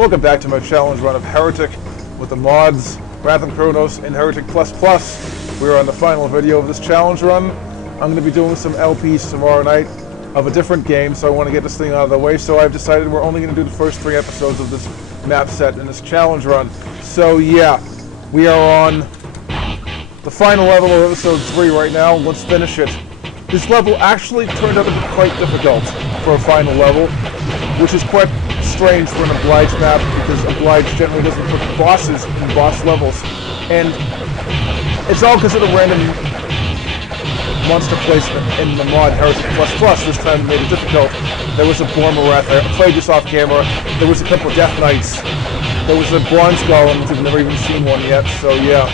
Welcome back to my challenge run of Heretic with the mods, Wrath and Cronos, and HereticPlus. We're on the final video of this challenge run. I'm going to be doing some LPs tomorrow night of a different game, so I want to get this thing out of the way. So I've decided we're only going to do the first 3 episodes of this map set in this challenge run. So yeah, we are on the final level of episode 3 right now. Let's finish it. This level actually turned out to be quite difficult for a final level, which is quite strange for an Oblige map, because Oblige generally doesn't put bosses in boss levels. And it's all because of the random monster placement in the mod HereticPlus. This time it made it difficult. There was a Wrath. I played this off camera. There was a couple of Death Knights. There was a Bronze Golem, which I've never even seen one yet, so yeah.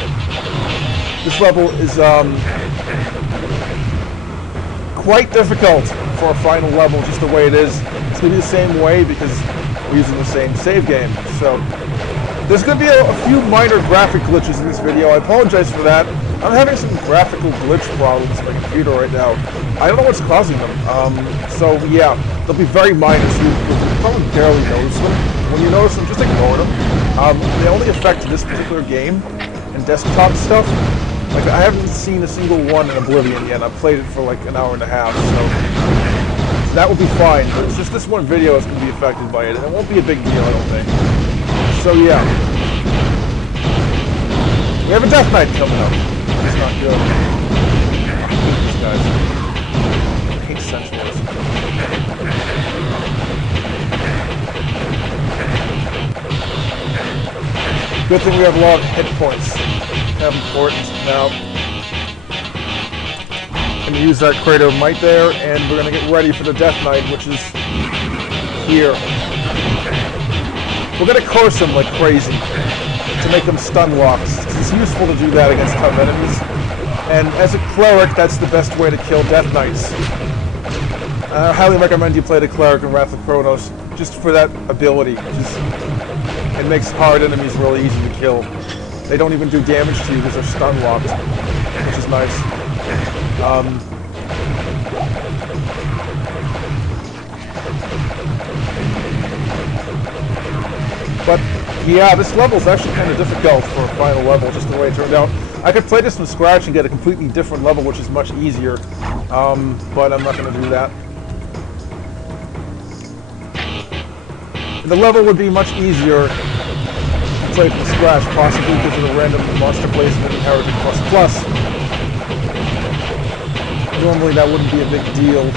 This level is quite difficult for a final level, just the way it is. It's going to be the same way because we're using the same save game. So there's going to be a few minor graphic glitches in this video. I apologize for that. I'm having some graphical glitch problems with my computer right now. I don't know what's causing them. So yeah, they'll be very minor, so you'll probably barely notice them. When you notice them, just ignore them. They only affect this particular game and desktop stuff. Like, I haven't seen a single one in Oblivion yet. I've played it for like an hour and a half, so that will be fine. But it's just this one video that's going to be affected by it, and it won't be a big deal, I don't think. So yeah, we have a Death Knight coming up. It's not good. I hate these guys. I hate Sentinels. Good thing we have a lot of hit points. Kind of important. Now, I'm going to use that Crater of Might there, and we're going to get ready for the Death Knight, which is here. We're going to curse him like crazy to make them stun locks. It's useful to do that against tough enemies. And as a cleric, that's the best way to kill Death Knights. I highly recommend you play the cleric in Wrath of Cronos, just for that ability. It makes hard enemies really easy to kill. They don't even do damage to you because they're stun locked, which is nice. But yeah, this level is actually kind of difficult for a final level, just the way it turned out. I could play this from scratch and get a completely different level, which is much easier, but I'm not going to do that. The level would be much easier to play from scratch, possibly because of the random monster placement in HereticPlus. Normally that wouldn't be a big deal,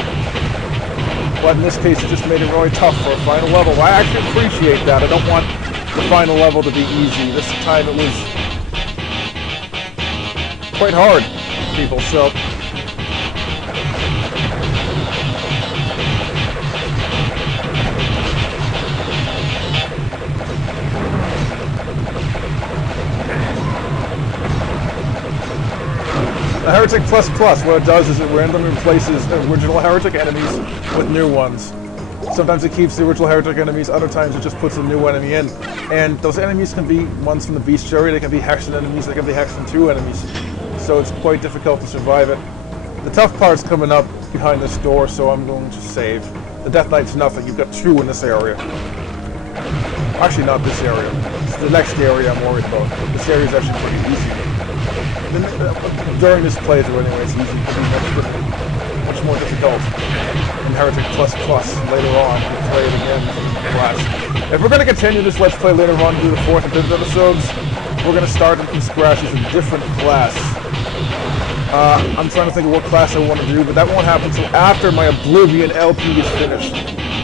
but in this case it just made it really tough for a final level. I actually appreciate that. I don't want the final level to be easy. This time it was quite hard for people, so HereticPlus, what it does is it randomly replaces original Heretic enemies with new ones. Sometimes it keeps the original Heretic enemies, other times it just puts a new enemy in. And those enemies can be ones from the bestiary, they can be Hexen enemies, they can be Hexen 2 enemies. So it's quite difficult to survive it. The tough part's coming up behind this door, so I'm going to save. The Death Knight's nothing, you've got 2 in this area. Actually not this area, it's the next area I'm worried about. This area is actually pretty easy. During this playthrough anyway, it's easy. It'll be much more difficult in HereticPlus later on. We'll play it again in class. If we're going to continue this Let's Play later on, do the 4th and 5th episodes, we're going to start from scratch as a different class. I'm trying to think of what class I want to do, but that won't happen until after my Oblivion LP is finished.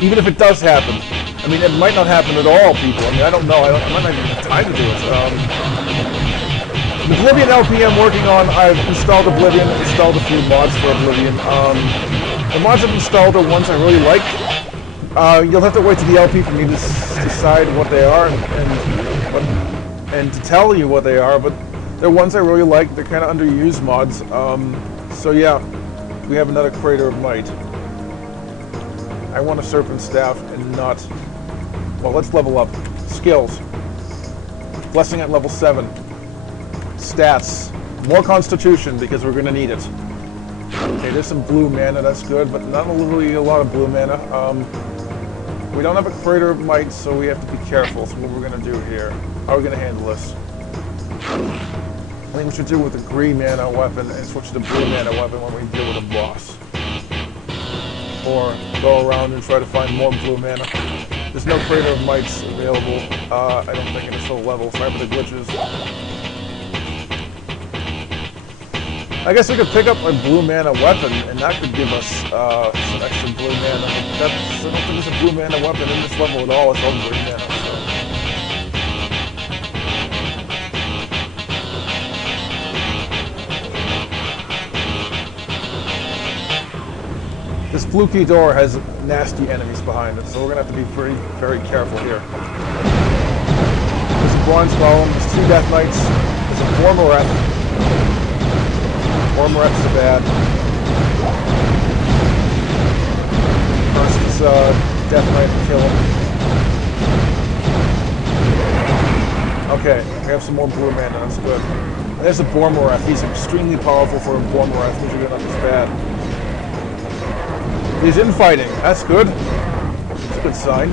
Even if it does happen. I mean, it might not happen at all, people. I mean, I don't know. I might not even have time to do it. The Oblivion LP I'm working on, I've installed Oblivion, installed a few mods for Oblivion. The mods I've installed are ones I really like. You'll have to wait to the LP for me to decide what they are and to tell you what they are, but they're ones I really like. They're kind of underused mods. So yeah, we have another Crater of Might. I want a Serpent Staff and not... Well, let's level up. Skills. Blessing at level 7. Stats. More Constitution, because we're going to need it. Okay, there's some blue mana, that's good, but not really a lot of blue mana. We don't have a Crater of Might, so we have to be careful. So what we're going to do here. How are we going to handle this? I think we should do it with a green mana weapon and switch to blue mana weapon when we deal with a boss. Or go around and try to find more blue mana. There's no Crater of Mights available. I don't think in this whole level. Sorry for the glitches. I guess we could pick up a blue mana weapon, and that could give us some extra blue mana. I don't think there's a blue mana weapon in this level at all. It's all green mana. This fluky door has nasty enemies behind it, so we're going to have to be very, very careful here. There's a Bronze Golem, there's 2 Death Knights, there's a Bormareth. Bormareths are bad. First is Death Knight to kill him. Okay, we have some more blue mana, that's good. And there's a Bormareth, he's extremely powerful for a Bormareth, usually not as bad. He's infighting. That's good. That's a good sign.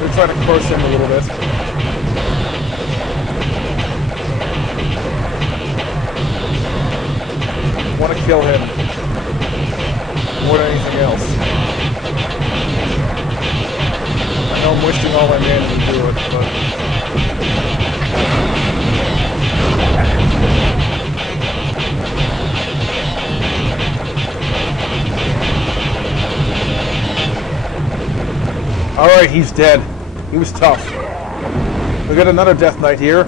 We're trying to curse him a little bit. I want to kill him more than anything else. I know I'm wasting all my mana to do it, but... Alright, he's dead. He was tough. We got another Death Knight here.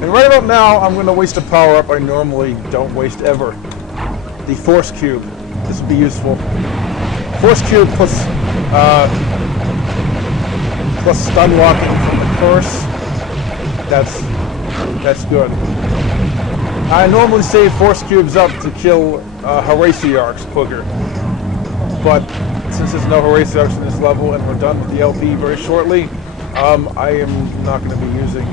And right about now, I'm going to waste a power-up I normally don't waste ever. The Force Cube. This would be useful. Force Cube plus stun locking from the curse. That's good. I normally save Force Cubes up to kill Heresiarchs quicker. But since there's no Heresiarchs in this level and we're done with the LP very shortly, I am not going to be using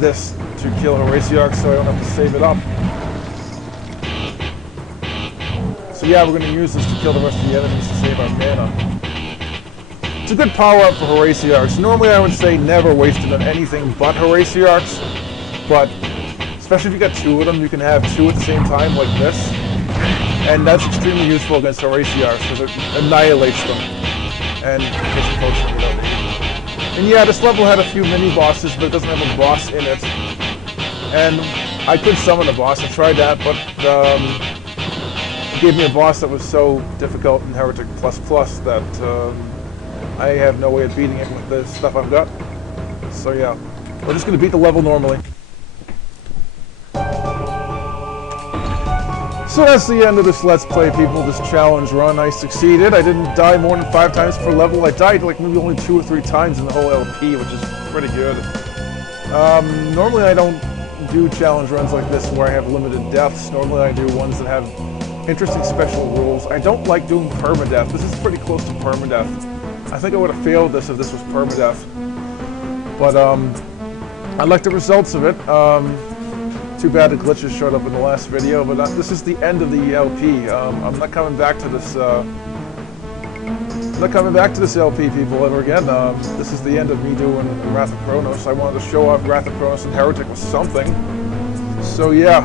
this to kill Heresiarchs, so I don't have to save it up. So yeah, we're going to use this to kill the rest of the enemies to save our mana. It's a good power-up for Heresiarchs. Normally I would say never waste it on anything but Heresiarchs, but especially if you got 2 of them, you can have 2 at the same time like this. And that's extremely useful against Heresiarchs because it annihilates them and gets you close to the enemy. And yeah, this level had a few mini-bosses, but it doesn't have a boss in it. And I could summon a boss, I tried that, but it gave me a boss that was so difficult in HereticPlusPlus that I have no way of beating it with the stuff I've got. So yeah, we're just going to beat the level normally. So that's the end of this Let's Play, people, this challenge run. I succeeded. I didn't die more than 5 times per level. I died like maybe only 2 or 3 times in the whole LP, which is pretty good. Normally I don't do challenge runs like this where I have limited deaths. Normally I do ones that have interesting special rules. I don't like doing permadeath. This is pretty close to permadeath. I think I would have failed this if this was permadeath. But I like the results of it. Too bad the glitches showed up in the last video, but this is the end of the LP. I'm not coming back to this. I'm not coming back to this LP, people, ever again. This is the end of me doing Wrath of Cronos. I wanted to show off Wrath of Cronos and Heretic with something. So yeah.